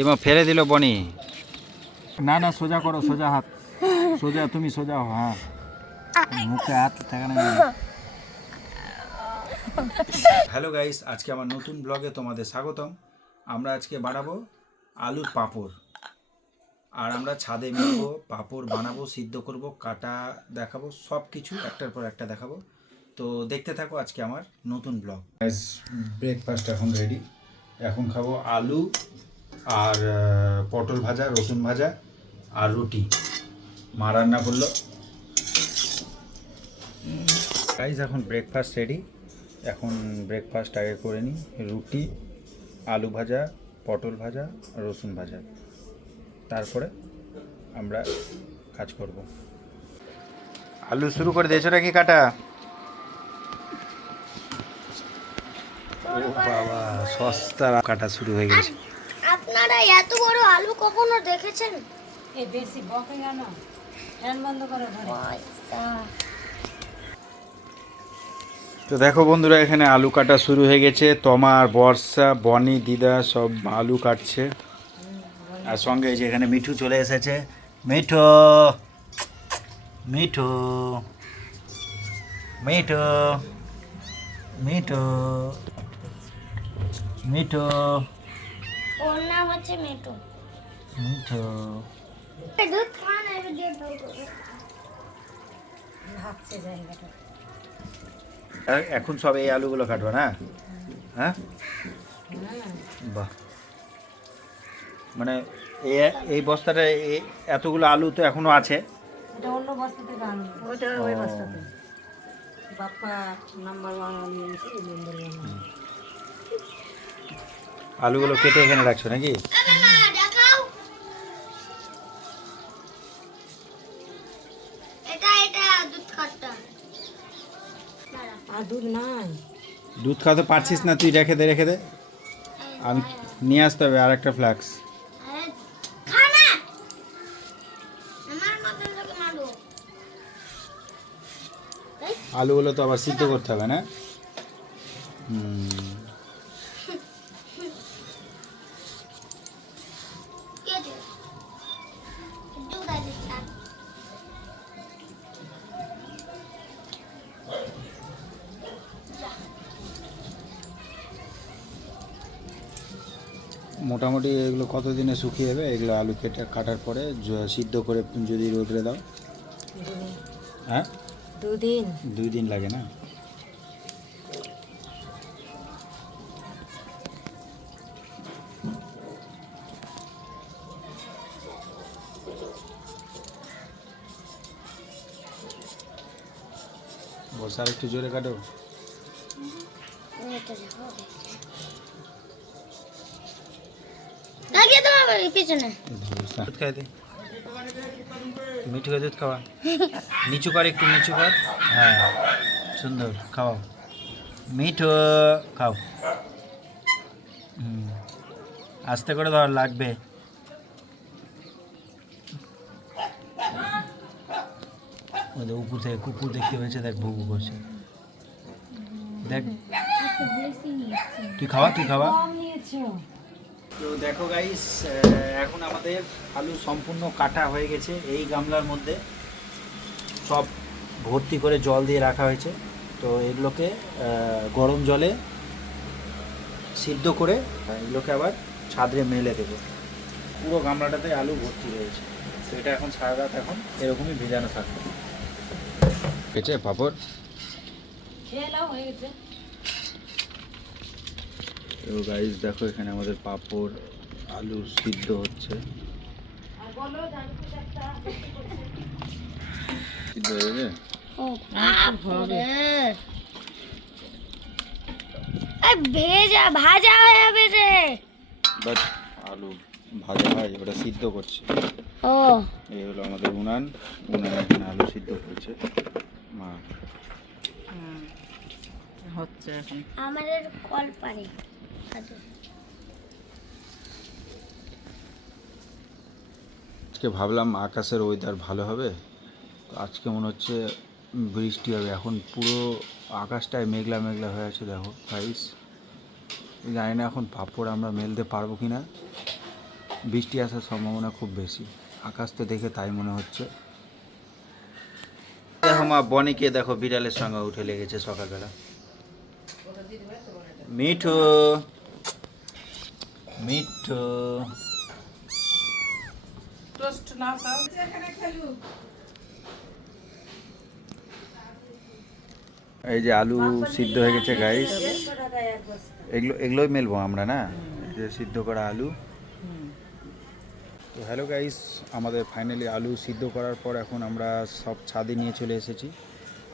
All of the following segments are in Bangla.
এবং ফেলে দিল বনি। না না, সোজা করো, সোজা হাত, সোজা, তুমি সোজা হও। হ্যাঁ, মুখে হাত ঠেকানো যাবে না। হ্যালো গাইস, আজকে আমার নতুন ব্লগে তোমাদের স্বাগতম। আমরা আজকে বানাবো আলুর পাঁপড়। আর আমরা ছাদে মেলবো, পাঁপড় বানাবো, সিদ্ধ করব, কাটা দেখাবো, সব কিছু একটার পর একটা দেখাবো। তো দেখতে থাকো আজকে আমার নতুন ব্লগ। গাইস, ব্রেকফাস্ট এখন রেডি। এখন খাবো আলু আর পটল ভাজা, রসুন ভাজা আর রুটি। মা রান্না করলো। গাইস, এখন ব্রেকফাস্ট রেডি। এখন ব্রেকফাস্ট আগে করে নিই। রুটি, আলু ভাজা, পটল ভাজা, রসুন ভাজা, তারপরে আমরা কাজ করব। আলু শুরু করে দিয়েছো নাকি কাটা? ও বাবা, সস্তা কাটা শুরু হয়ে গেছে। আপনারা এত বড় আলু কখনো দেখেছেন? এই বেশি বকে গেল, ফ্যান বন্ধ করে ঘরে। তো দেখো বন্ধুরা, এখানে আলু কাটা শুরু হয়ে গেছে। তোমার বর্ষা, বনি, দিদা সব আলু কাটছে। আর সঙ্গে এই যে এখানে মিঠু চলে এসেছে। মিঠু, মিঠু, মিঠু, মিঠু, মিঠু, ওর নাম হচ্ছে মেটু। মিঠু। দুধ খাওয়া না, এবার দিয়ে দাও তো। ভাবছে জায়গাটা। এখন সব এই আলুগুলো কাটবো না? হ্যাঁ, বাহ। মানে এই বস্তাটা এতগুলো আলু তো এখনো আছে। এটা অন্য বস্তা থেকে আনলো, ওইটা ওই বস্তাতে। বাপ্পা নাম্বার 1 আলু এনেছে, এই নাম্বার 1 আলুগুলো কেটে এখানে রাখছো নাকি? না, দেখাও। এটা দুধ খাটটা। আর দুধ নাই। দুধ খাওয়াতে পারছিস না তুই? রেখে দে, রেখে দে। আমি নিয়ে আসতে হবে আর একটা ফ্লাক্স। খা না, আমার মতন লোকে মারো। আলুগুলো তো আবার সিদ্ধ করতে হবে না? হুম। কে আছে? দুধ আছে। মোটামুটি এগুলো কতদিনে শুকিয়ে যাবে? এগুলো আলু কেটে কাটার পরে সিদ্ধ করে যদি রোদে দাও? হ্যাঁ, 2 দিন। 2 দিন লাগে না? বর্ষা আর একটু জোরে কাটো। লাগিয়ে দাও আমার পিছনে। দুধ খাই দে, মিঠুকে দুধ খাওয়া। নিচু কর, একটু নিচু কর। হ্যাঁ, সুন্দর, খাওয়াও। মিঠু খাও। আস্তে করে ধর, লাগবে। ওদের উপর থেকে কুকুর দেখতে পেয়েছে, দেখ ভুকু করছে, দেখ। তুই খাওয়া, তুই খাওয়া। কম নিয়েছো। তো দেখো গাইস, এখন আমাদের আলু সম্পূর্ণ কাটা হয়ে গেছে। এই গামলার মধ্যে সব ভর্তি করে জল দিয়ে রাখা হয়েছে। তো এগুলোকে গরম জলে সিদ্ধ করে এগুলোকে আবার ছাদরে মেলে দেবো। পুরো গামলাটাতে আলু ভর্তি রয়েছে। তো এটা এখন সারা রাত এখন এরকমই ভেজানো থাকবে। পেটে পাপড় খেয়ে নাও, হয়ে গেছে। তো গাইস দেখো, এখানে আমাদের পাপড় আলু সিদ্ধ হচ্ছে। আর বলো জানতে একটা সিদ্ধ হয়ে গেছে। ও বাপরে, ভাজা হয়ে যাবে রে। বাট আলু ভাজা হয়, ওটা সিদ্ধ করছে। ও, এই হলো আমাদের উনান। উনানে এখানে আলু সিদ্ধ করছে মা। হচ্ছে এখন। আমাদের কল পানি। আজকে ভাবলাম আকাশের ওয়েদার ভালো হবে, তো আজকে মনে হচ্ছে বৃষ্টি হবে। এখন পুরো আকাশটায় মেঘলা মেঘলা হয়ে আছে। দেখো গাইস, জানি না এখন পাপড় আমরা মেলতে পারবো কি না। বৃষ্টি আসার সম্ভাবনা খুব বেশি, আকাশ তো দেখে তাই মনে হচ্ছে। দেখো মা, বনিকে দেখো বিড়ালের সঙ্গে উঠে লেগেছে সকালবেলা। মিঠু মিঠু, এই যে আলু সিদ্ধ হয়ে গেছে গাইস, এগুলোই মেলবো আমরা না, এই যে সিদ্ধ করা আলু। তো হ্যালো গাইস, আমাদের ফাইনালি আলু সিদ্ধ করার পর এখন আমরা সব ছাদে নিয়ে চলে এসেছি,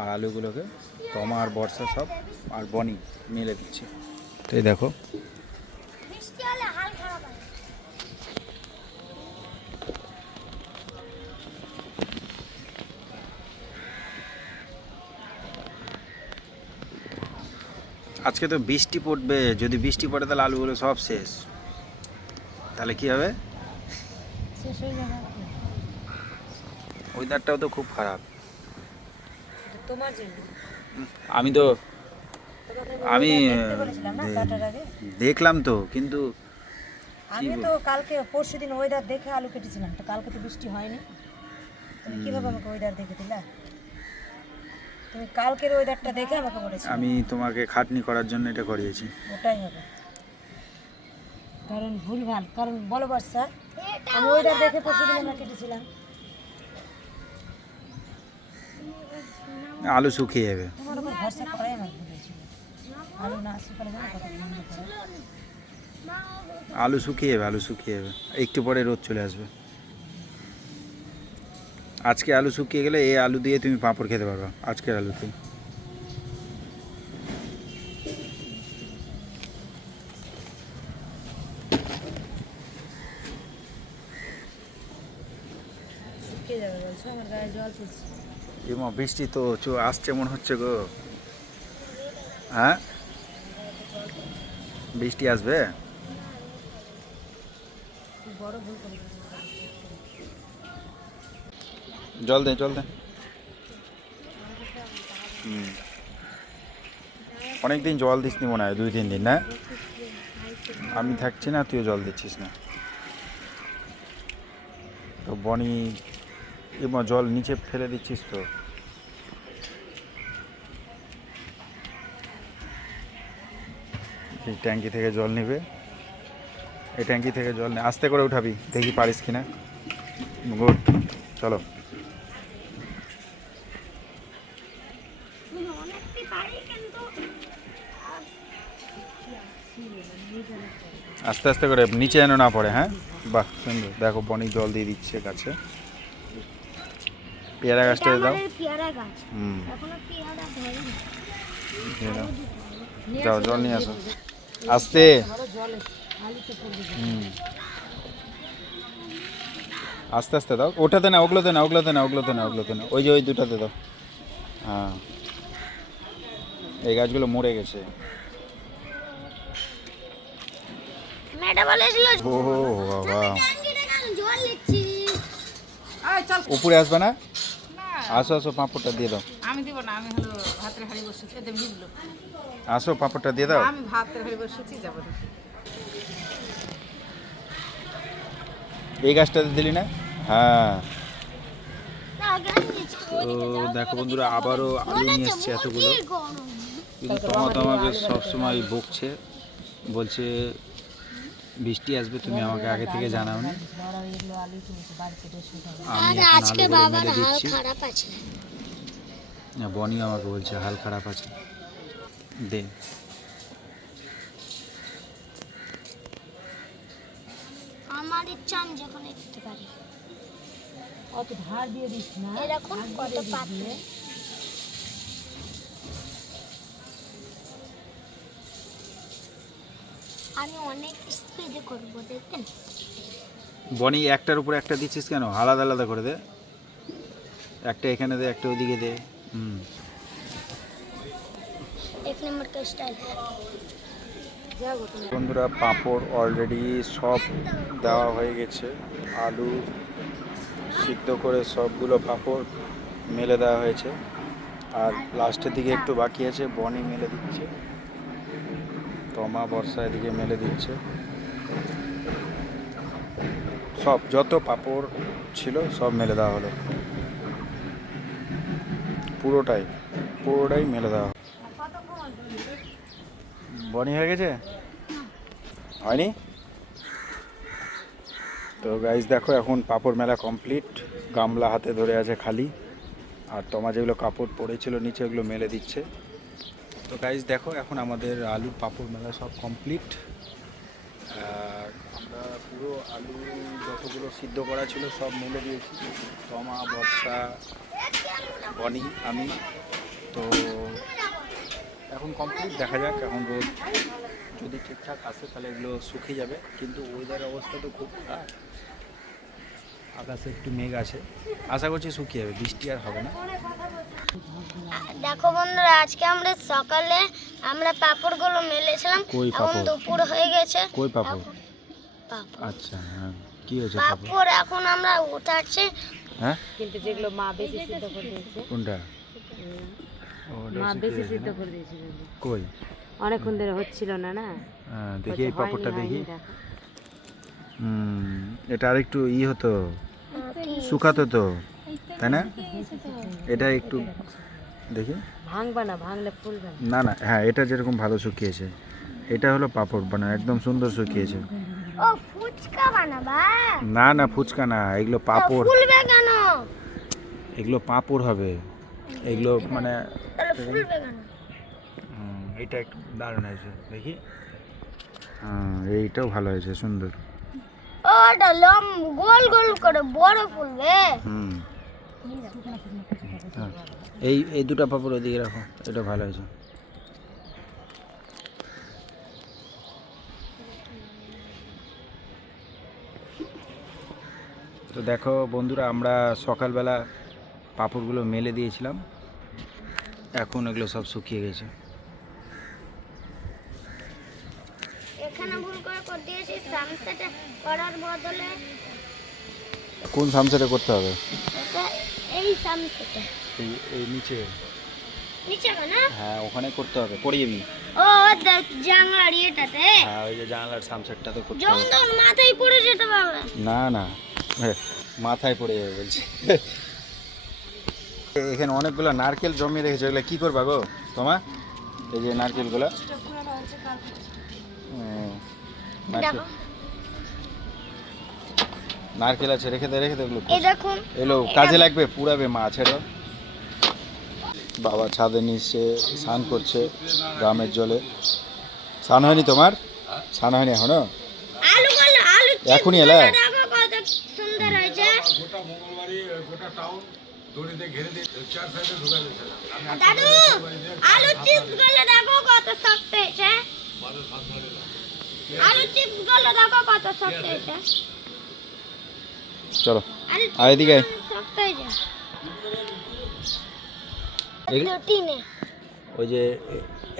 আর আলুগুলোকে তমা আর বর্ষা সব আর বনি মেলে দিচ্ছে। তো এই দেখো, বৃষ্টি হলে হাল খারাপ হয়। আজকে তো বৃষ্টি পড়বে, যদি বৃষ্টি পড়ে তাহলে আলুগুলো সব শেষ, তাহলে কি হবে? শেষ হয়ে যাবে। ওয়েদারটাও তো খুব খারাপ। এটা তোমার জন্য আমি তো আমি দেখতে বলেছিলাম না কাটার আগে। দেখলাম তো, কিন্তু আমি তো কালকে পরশুদিন ওয়েদার দেখে আলু কেটেছিলাম, তো কালকে তো বৃষ্টি হয়নি। তুমি কিভাবে আমাকে ওয়েদার দেখে দিলা? তুমি কালকের ওয়েদারটা দেখে আমাকে বলেছো। আমি তোমাকে খাটনি করার জন্য এটা করিয়েছি। ওটাই হবে, কারণ ভুলভাল। কারণ বলো বর্ষা, আমি ওয়েদার দেখে পরশুদিন আমরা কেটেছিলাম। আলু শুকিয়ে যাবে, তোমার উপর ভরসা করাই আমার ভুল হয়েছিল। আলু না শুকালে যেন কত বন্ধ করে। আলু শুকিয়ে যাবে, আলু শুকিয়ে যাবে, একটু পরে রোদ চলে আসবে। আজকে আলু শুকিয়ে গেলে এই আলু দিয়ে তুমি পাঁপড় খেতে পারবে, আজকের আলুতে। শুকিয়ে যাবে বলছো, আমার গায়ে জল পড়ছে। এমা বৃষ্টি তো আসছে মনে হচ্ছে গো। হ্যাঁ, বৃষ্টি আসবে। খুব বড় ভুল করেছি। জল দে, জল দে। অনেকদিন জল দিসনি মনে হয়, 2-3 দিন না? আমি থাকছি না, তুইও জল দিচ্ছিস না। তো বনি এবার জল নিচে ফেলে দিচ্ছিস তো। এই ট্যাঙ্কি থেকে জল নেবে, এই ট্যাঙ্কি থেকে জল নে, আস্তে করে উঠাবি, দেখি পারিস কিনা। গুড, চলো। অনেকটি পারি কিন্তু আস্তে আস্তে করে, নিচে যেন না পড়ে। হ্যাঁ, বাহ সুন্দর। দেখো বনি জল দিয়ে দিচ্ছে গাছে। পেয়ারা গাছটা দাও। আমাদের পেয়ারা গাছ হুম, এখনো পেয়ারা ধরেনি। দিয়ে দাও। যাও জল নিয়ে আসো, আস্তে। জলে আলুতে পড়বে। হুম, আস্তে আস্তে দাও। ওটাতে না, ওগুলোতে না, ওগুলোতে না, ওগুলোতে না, ওগুলোতে না, ওই যে ওই দুটাতে দাও। হ্যাঁ, এই গাছগুলো মরে গেছে। ম্যাডাম বলেছিল ও বাবা, ট্যাঙ্কিতে কেন জল দিচ্ছি? উপরে আসবে না? আসো আসো, পাঁপড়টা দিয়ে দাও। আমি দিব না, আমি হলো ভাতের হাঁড়ি বসেছি, এতে ভিজলো। আসো, পাঁপড়টা দিয়ে দাও। আমি ভাতের হাঁড়ি বসেছি, যাবো না। এই গাছটাতে দিলি না? হ্যাঁ। না গান দিচ্ছি। তো দেখো বন্ধুরা, আবারও আলু নিয়ে এসছে এতগুলো, কিন্তু তোমার তো আমাকে সবসময় বকছে, বলছে বৃষ্টি আসবে, তুমি আমাকে আগে থেকে জানাওনি। বড় এগুলো আলু কিনেছে বাড়িতে 150 টাকা। আমি আরে এখন আজকে আলুগুলো বাবার মেলে হাল দিচ্ছি। খারাপ আছে। বনিও আমাকে বলছে হাল খারাপ আছে, দে। আমার ইচ্ছা আমি যখন দেখতে পারি। অত ধার দিয়ে দিস না। এরকম কত পাত্র। আমি অনেক স্পিডে করব, দেখবেন। বনি একটার উপরে একটা দিচ্ছিস কেন? আলাদা আলাদা করে দে, একটা এখানে দে, একটা ওইদিকে দে। হুম, 1 নম্বর का স্টাইল। বন্ধুরা, পাঁপড় অলরেডি সব দেওয়া হয়ে গেছে, আলু সিদ্ধ করে সবগুলো পাঁপড় মেলে দেওয়া হয়েছে, আর লাস্টের দিকে একটু বাকি আছে, বনি মেলে দিচ্ছে, তমা বর্ষা এদিকে মেলে দিচ্ছে। সব যত পাঁপড় ছিল সব মেলে দেওয়া হলো, পুরোটাই মেলে দেওয়া হলো। বনি হয়ে গেছে, হয়নি? তো গাইস দেখো এখন পাঁপড় মেলা কমপ্লিট, গামলা হাতে ধরে আছে খালি, আর তোমার যেগুলো কাপড় পড়েছিল নিচে ওগুলো মেলে দিচ্ছে। তো গাইস দেখো এখন আমাদের আলুর পাঁপড় মেলা সব কমপ্লিট। আর আমরা পুরো আলু যতগুলো সিদ্ধ করা ছিল সব মেলে দিয়েছি, তমা, বর্ষা, বনি, আমি। তো এখন কমপ্লিট, দেখা যাক এখন রোদ যদি ঠিকঠাক আসে তাহলে এগুলো শুকিয়ে যাবে, কিন্তু ওয়েদার অবস্থা তো খুব খারাপ, আকাশে একটু মেঘ আছে, আশা করছি শুকিয়ে যাবে, বৃষ্টি আর হবে না। দেখো বন্ধুরা, আজকে আমরা সকালে পাঁপড়গুলো মেলেছিলাম, কই এখন পাঁপড়? দুপুর হয়ে গেছে। কই পাঁপড়? পাঁপড় আচ্ছা, হ্যাঁ, কি হয়েছে পাঁপড়? পাঁপড় এখন আমরা উঠাচ্ছি। হ্যাঁ, কিন্তু যেগুলো মা বেশি সিদ্ধ করে দিয়েছে, কোনটা? মা বেশি সিদ্ধ করে দিয়েছিল, কই? অনেকক্ষণ ধরে হচ্ছিল না। হ্যাঁ, দেখি এই পাঁপড়টা দেখি। দেখো। এটা আর একটু হতো, শুকাতো তো, তাই না? এটা একটু দেখি। ভাঙবা না, ভাঙলে ফুলবে না। না না, হ্যাঁ, এটা যেরকম ভালো শুকিয়েছে, এটা হলো পাঁপড় বানা, একদম সুন্দর শুকিয়েছে। ও ফুচকা বানাবা? না না, ফুচকা না, এগুলো পাঁপড়। ফুলবে কেন? এগুলো পাঁপড় হবে, এগুলো মানে তাহলে ফুলবে কেন? এইটা একটু দারুণ হয়েছে, দেখি। হ্যাঁ, এইটাও ভালো হয়েছে, সুন্দর। ওটা গোল গোল করে বড় ফুলবে। হ্যাঁ, এই দুটো পাঁপড় ওদিকে রাখো, এটা ভালো হয়েছে। তো দেখো বন্ধুরা, আমরা সকালবেলা পাঁপড়গুলো মেলে দিয়েছিলাম, এখন এগুলো সব শুকিয়ে গেছে। এখানে ভুল করে দিয়েছি, সানসেট করার বদলে কোন সামসেটে করতে হবে? এটা এই সানসেটে এই নিচে, নিচে না? হ্যাঁ, ওখানে করতে হবে, পড়ে যাবি। ও দেখ জানলার এটাতে, হ্যাঁ, ওই যে জানলার সামসেটটাতে করতে হবে। জঙ্গল মাথায় পড়ে যেতে পারবে। না না, মাথায় পড়ে যাবে বলছি। এখানে অনেকগুলো নারকেল জমিয়ে রেখেছে, ওগুলো কি করবা গো তোমার? এই যে নারকেলগুলো, দেখো নারকেল আছে, রেখে দে ওগুলো। এই দেখুন, এগুলো কাজে লাগবে, পুরাবে মাছ। এটা বাবা ছাদে নিচে স্নান করছে গ্রামের জলে। স্নান হয়নি তোমার? স্নান হয়নি এখনো? আলু এখনই এলা? দেখো কত সুন্দর হয়েছে। দাদু, আলু চিপস গুলো দেখো কত শক্ত হয়েছে। আলু চিপস গুলো দেখো কত শক্ত হয়েছে। চলো আলু আর এদিকে আয়। শক্ত হয়েছে। এগুলো- টিনে ওই যে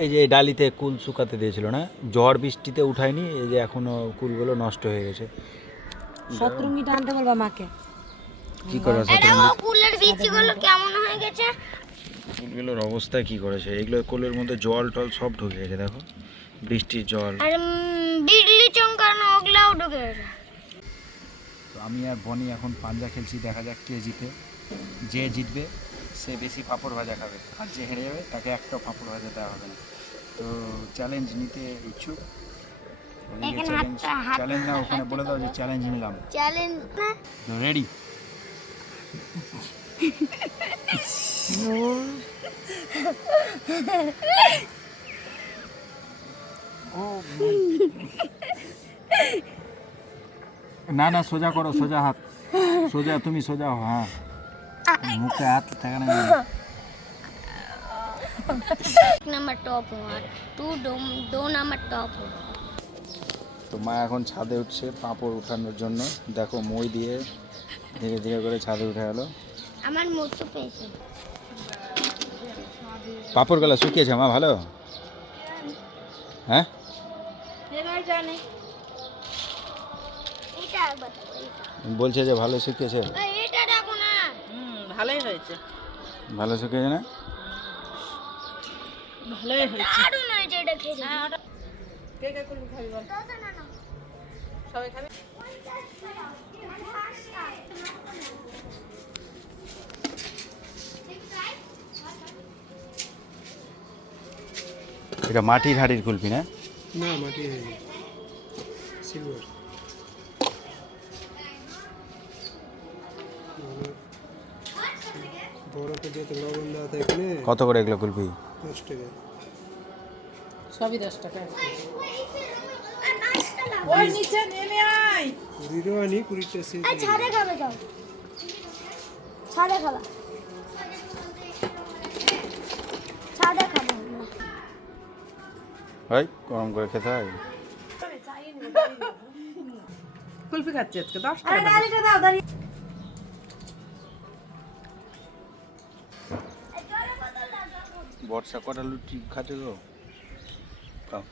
এই যে ডালিতে কুল শুকাতে দিয়েছিল না, ঝড় বৃষ্টিতে উঠায়নি, এই যে এখনো কুলগুলো নষ্ট হয়ে গেছে। শত্রুঙ্গিটা আনতে বলবা মাকে। কি করবে এটা ও কুলের বিচিগুলো কেমন হয়ে গেছে। কুলগুলোর অবস্থা কি করেছে, এগুলো কুলের মধ্যে জল টল সব ঢুকে গেছে, দেখো বৃষ্টির জল। আর বিজলি চমকানো ওগুলাও ঢুকে গেছে। তো আমি আর বনি এখন পাঞ্জা খেলছি, দেখা যাক কে জিতে। যে জিতবে সে বেশি পাঁপড় ভাজা খাবে, আর যে হেরে যাবে তাকে একটাও পাঁপড় ভাজা দেওয়া হবে না। তো চ্যালেঞ্জ নিতে ইচ্ছুক? এখানে হাতটা চ্যালেঞ্জ না, ওখানে বলে দাও যে চ্যালেঞ্জ নিলাম। চ্যালেঞ্জ না, রেডি? না না, সোজা করো, সোজা হাত, সোজা, তুমি সোজা হও। হ্যাঁ, মুখে হাত ঠেকানো যাবে না। নাম্বার টপ 1 2 দো নাম্বার টপ। তো মা এখন ছাদে উঠছে পাঁপড় উঠানোর জন্য, দেখো মই দিয়ে ধীরে ধীরে করে ছাদে উঠে গেল। আমার মোটু পেয়েছে। পাঁপড় গলা শুকিয়েছে মা, ভালো? হ্যাঁ, এবার জানে এটা একবার দেখো, এটা বলছে যে ভালো শুকিয়েছে। এই এটা দেখো না, ভালোই হয়েছে, ভালো শুকিয়েছে না? ভালোই হয়েছে। দারুণ হয়েছে এটা খেতে। কে কে করবি খাবি বল? দোসা না না সবাই খাবে। এটা মাটির হাড়ির কুলফি না? না মাটি হয়নি, সিলভার। বরফে যেতে লবণ দেওয়া থাকে এখানে কত করে এগুলো কুলফি? 10 টাকা। সবই 10 টাকা। ওই নিচে নেমে আয়। 20 টাকা নি 20টা সে ছাড়ে খাবে যাও, ছাড়ে খাবা, ছাড়ে খাবো। হয় গরম করে খেতে হয়। কুলফি খাচ্ছি আজকে 10 আরে টাকা। ডালিটা দাও দাঁড়িয়ে। বর্ষা কটা লুচি খাচ্ছে তো খাও।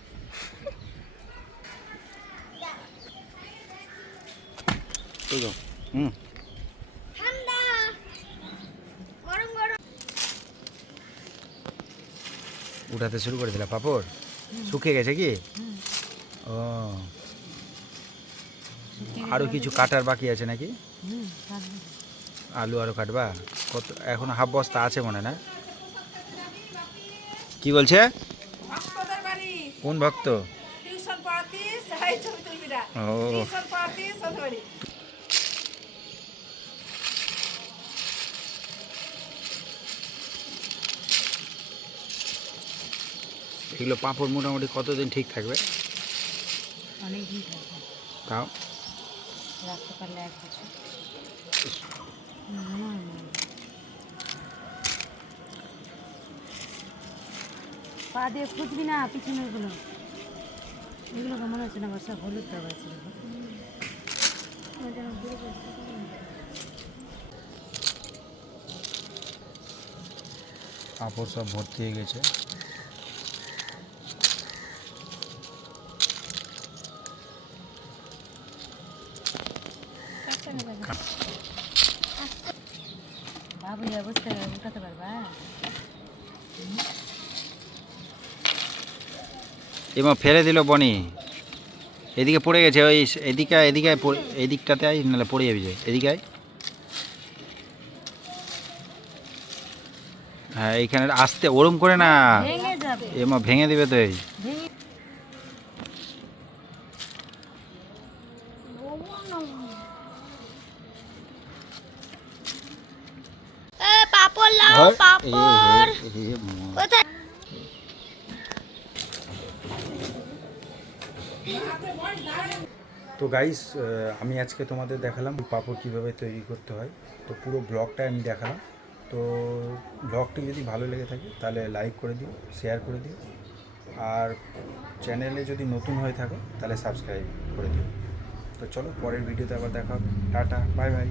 এই তো, ঠান্ডা গরম গরম। উঠাতে শুরু করে দিলা পাপড়? শুকিয়ে গেছে কি? ও, আরো কিছু কাটার বাকি আছে নাকি? আলু আরো কাটবা? কত এখন? হাফ বস্তা আছে মনে না? কি বলছে? ভক্তদের বাড়ি কোন ভক্ত? টিউশন পড়াতিস, এই ছবি তুলবি না। ও, টিউশন পড়াতিস ওদের বাড়ি। এগুলো পাঁপড় মোটামুটি কতদিন ঠিক থাকবে? অনেক দিন থাকবে, তাও রাখতে পারলে 1 বছর। পা দিয়ে খুঁজবি না পিছনের গুলো, এগুলো মনে হচ্ছে না বর্ষা হলুদ দেওয়া আছে। পাঁপড় সব ভর্তি হয়ে গেছে। বাবু বুঝতে উঠাতে পারবা? এমা ফেলে দিল বনি, এদিকে পড়ে গেছে। ওই এদিকে এদিকে এদিকটাতে আয়, নাহলে পড়ে যাবি। যে এদিকে আয়। হ্যাঁ এইখানে আসতে ওরম করে না, ভেঙে যাবে, এমা ভেঙে দিবে তো। এই ভেঙে। পাপড় লাও, পাপড় কোথায়? তো গাইস, আমি আজকে তোমাদের দেখালাম পাঁপড় কীভাবে তৈরি করতে হয়। তো পুরো ব্লগটা আমি দেখালাম। তো ব্লগটি যদি ভালো লেগে থাকে তাহলে লাইক করে দিও, শেয়ার করে দিও, আর চ্যানেলে যদি নতুন হয়ে থাকো তাহলে সাবস্ক্রাইব করে দিও। তো চলো পরের ভিডিওতে আবার দেখা হবে। Tata, bye bye.